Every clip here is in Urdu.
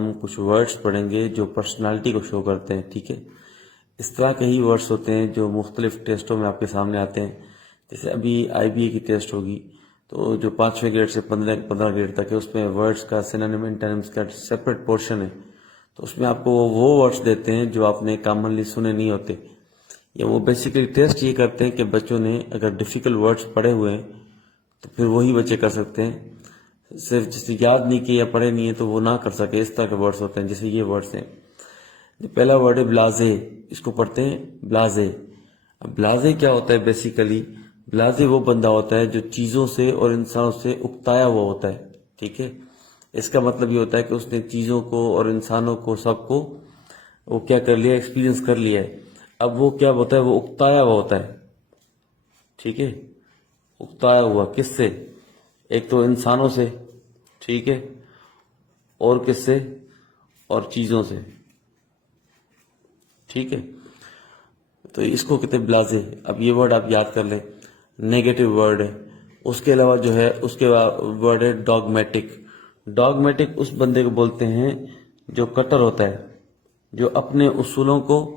ہم کچھ ورڈز پڑھیں گے جو پرسنالٹی کو شو کرتے ہیں. ٹھیک ہے, اس طرح کے ہی ورڈز ہوتے ہیں جو مختلف ٹیسٹوں میں آپ کے سامنے آتے ہیں. جیسے ابھی IBA کی ٹیسٹ ہوگی تو جو 5ویں گریڈ سے 15 گریڈ تک ہے اس میں ورڈز کا سینونیم اینٹونیمز کا سیپریٹ پورشن ہے. تو اس میں آپ کو وہ ورڈز دیتے ہیں جو آپ نے کامنلی سنے نہیں ہوتے, یا وہ بیسیکلی ٹیسٹ یہ کرتے ہیں کہ بچوں نے اگر ڈیفیکلٹ ورڈز پڑھے ہوئے ہیں تو پھر وہی بچے کر سکتے ہیں, صرف جس نے یاد نہیں کیا یا پڑھے نہیں ہے تو وہ نہ کر سکے. اس طرح کے ورڈز ہوتے ہیں. جیسے یہ ورڈز ہیں, پہلا ورڈ ہے بلازے, اس کو پڑھتے ہیں بلازے. اب بلازے کیا ہوتا ہے؟ بیسیکلی بلازے وہ بندہ ہوتا ہے جو چیزوں سے اور انسانوں سے اکتایا ہوا ہوتا ہے. ٹھیک ہے, اس کا مطلب یہ ہوتا ہے کہ اس نے چیزوں کو اور انسانوں کو سب کو وہ کیا کر لیا, ایکسپیرینس کر لیا ہے. اب وہ کیا ہوتا ہے؟ وہ اکتایا ہوا ہوتا ہے. ٹھیک ہے, اکتایا ہوا کس سے؟ ایک تو انسانوں سے, ٹھیک ہے, اور کس سے؟ اور چیزوں سے. ٹھیک ہے, تو اس کو کہتے ہیں بلازے. اب یہ ورڈ آپ یاد کر لیں, نیگیٹو ورڈ ہے. اس کے علاوہ جو ہے اس کے ورڈ ہے ڈاگمیٹک. ڈاگمیٹک اس بندے کو بولتے ہیں جو کٹر ہوتا ہے, جو اپنے اصولوں کو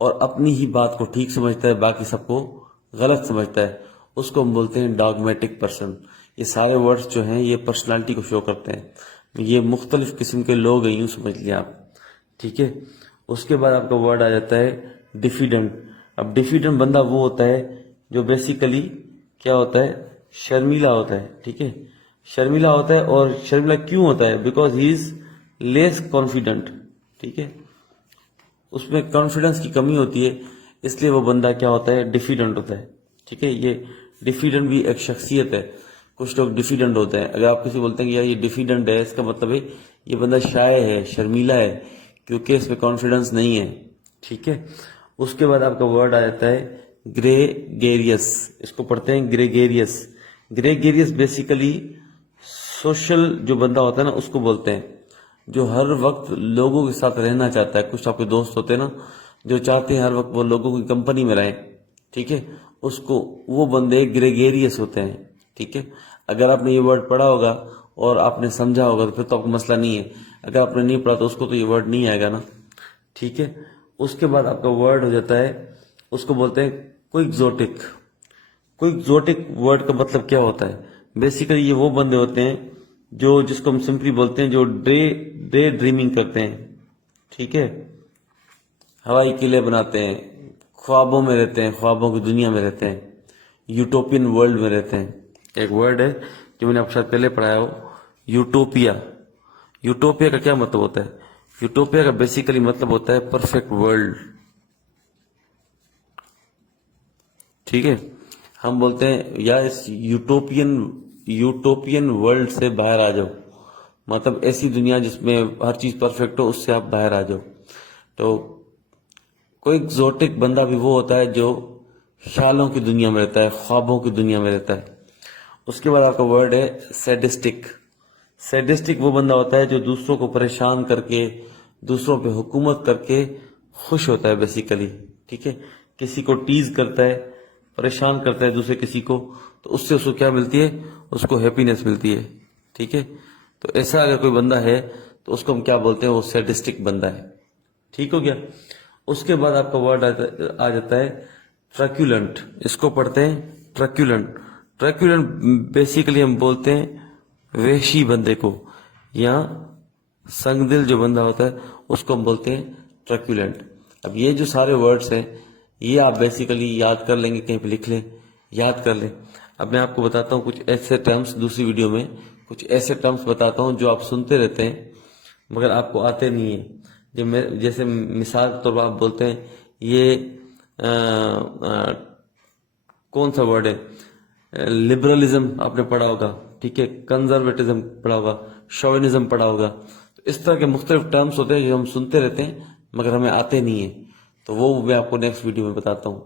اور اپنی ہی بات کو ٹھیک سمجھتا ہے, باقی سب کو غلط سمجھتا ہے. اس کو ہم بولتے ہیں ڈاگمیٹک پرسن. یہ سارے ورڈز جو ہیں یہ پرسنالٹی کو شو کرتے ہیں. یہ مختلف قسم کے لوگ ہیں, یوں سمجھ لیں آپ. ٹھیک ہے, اس کے بعد آپ کا ورڈ آ جاتا ہے ڈیفیڈنٹ. اب ڈیفیڈنٹ بندہ وہ ہوتا ہے جو بیسیکلی کیا ہوتا ہے؟ شرمیلا ہوتا ہے. ٹھیک ہے, شرمیلا ہوتا ہے. اور شرمیلا کیوں ہوتا ہے؟ Because he is less confident. ٹھیک ہے, اس میں کانفیڈنس کی کمی ہوتی ہے, اس لیے وہ بندہ کیا ہوتا ہے؟ ڈیفیڈنٹ ہوتا ہے. ٹھیک ہے, یہ ڈیفیڈنٹ بھی ایک شخصیت ہے. کچھ لوگ ڈیفیڈنٹ ہوتے ہیں. اگر آپ کسی بولتے ہیں کہ یار یہ ڈیفیڈنٹ ہے, اس کا مطلب ہے یہ بندہ شائع ہے, شرمیلا ہے, کیونکہ اس میں کانفیڈنس نہیں ہے. ٹھیک ہے, اس کے بعد آپ کا ورڈ آ جاتا ہے گریگیریس. اس کو پڑھتے ہیں گریگیریس. گریگیریس بیسیکلی سوشل جو بندہ ہوتا ہے نا اس کو بولتے ہیں, جو ہر وقت لوگوں کے ساتھ رہنا چاہتا ہے. کچھ آپ کے دوست ہوتے ہیں نا جو چاہتے ہیں ہر وقت وہ لوگوں کی کمپنی میں رہیں. ٹھیک ہے, اس کو وہ بندے گریگیریس ہوتے ہیں. ٹھیک ہے, اگر آپ نے یہ ورڈ پڑھا ہوگا اور آپ نے سمجھا ہوگا تو پھر تو آپ کو مسئلہ نہیں ہے. اگر آپ نے نہیں پڑھا تو اس کو تو یہ ورڈ نہیں آئے گا نا. ٹھیک ہے, اس کے بعد آپ کا ورڈ ہو جاتا ہے, اس کو بولتے ہیں کوئکزوٹک. کوئکزوٹک ورڈ کا مطلب کیا ہوتا ہے؟ بیسیکلی یہ وہ بندے ہوتے ہیں جو جس کو ہم سمپلی بولتے ہیں جو ڈے ڈریمنگ کرتے ہیں. ٹھیک ہے, ہوائی قلعے بناتے ہیں, خوابوں میں رہتے ہیں, خوابوں کی دنیا میں رہتے ہیں, یوٹوپین ورلڈ میں رہتے ہیں. ایک ورڈ ہے جو میں نے آپ شاید پہلے پڑھایا ہو, یوٹوپیا. یوٹوپیا کا کیا مطلب ہوتا ہے؟ یوٹوپیا کا بیسیکلی مطلب ہوتا ہے پرفیکٹ ورلڈ. ٹھیک ہے, ہم بولتے ہیں یا اس یوٹوپین ورلڈ سے باہر آ جاؤ, مطلب ایسی دنیا جس میں ہر چیز پرفیکٹ ہو, اس سے آپ باہر آ جاؤ. تو کوئی ایگزوٹک بندہ بھی وہ ہوتا ہے جو خیالوں کی دنیا میں رہتا ہے, خوابوں کی دنیا میں رہتا ہے. اس کے بعد آپ کا ورڈ ہے سیڈسٹک. سیڈسٹک وہ بندہ ہوتا ہے جو دوسروں کو پریشان کر کے, دوسروں پہ حکومت کر کے خوش ہوتا ہے بیسیکلی. ٹھیک ہے, کسی کو ٹیز کرتا ہے, پریشان کرتا ہے دوسرے کسی کو, تو اس سے اس کو کیا ملتی ہے؟ اس کو ہیپینس ملتی ہے. ٹھیک ہے, تو ایسا اگر کوئی بندہ ہے تو اس کو ہم کیا بولتے ہیں؟ وہ سیڈسٹک بندہ ہے. ٹھیک ہو گیا. اس کے بعد آپ کا ورڈ آ جاتا ہے ٹرکیولنٹ. اس کو پڑھتے ہیں ٹرکیولنٹ. ٹرکیولنٹ بیسیکلی ہم بولتے ہیں وحشی بندے کو, یا سنگ دل جو بندہ ہوتا ہے اس کو ہم بولتے ہیں ٹرکیولنٹ. اب یہ جو سارے ورڈز ہیں یہ آپ بیسیکلی یاد کر لیں گے, کہیں پہ لکھ لیں, یاد کر لیں. اب میں آپ کو بتاتا ہوں کچھ ایسے ٹرمز, دوسری ویڈیو میں کچھ ایسے ٹرمز بتاتا ہوں جو آپ سنتے رہتے ہیں مگر آپ کو آتے نہیں ہیں. جیسے مثال کے طور پر آپ بولتے ہیں یہ کون سا ورڈ ہے؟ لبرلزم آپ نے پڑھا ہوگا. ٹھیک ہے, کنزرویٹزم پڑھا ہوگا, شوونزم پڑھا ہوگا. تو اس طرح کے مختلف ٹرمز ہوتے ہیں جو ہم سنتے رہتے ہیں مگر ہمیں آتے نہیں ہیں. تو وہ میں آپ کو نیکسٹ ویڈیو میں بتاتا ہوں.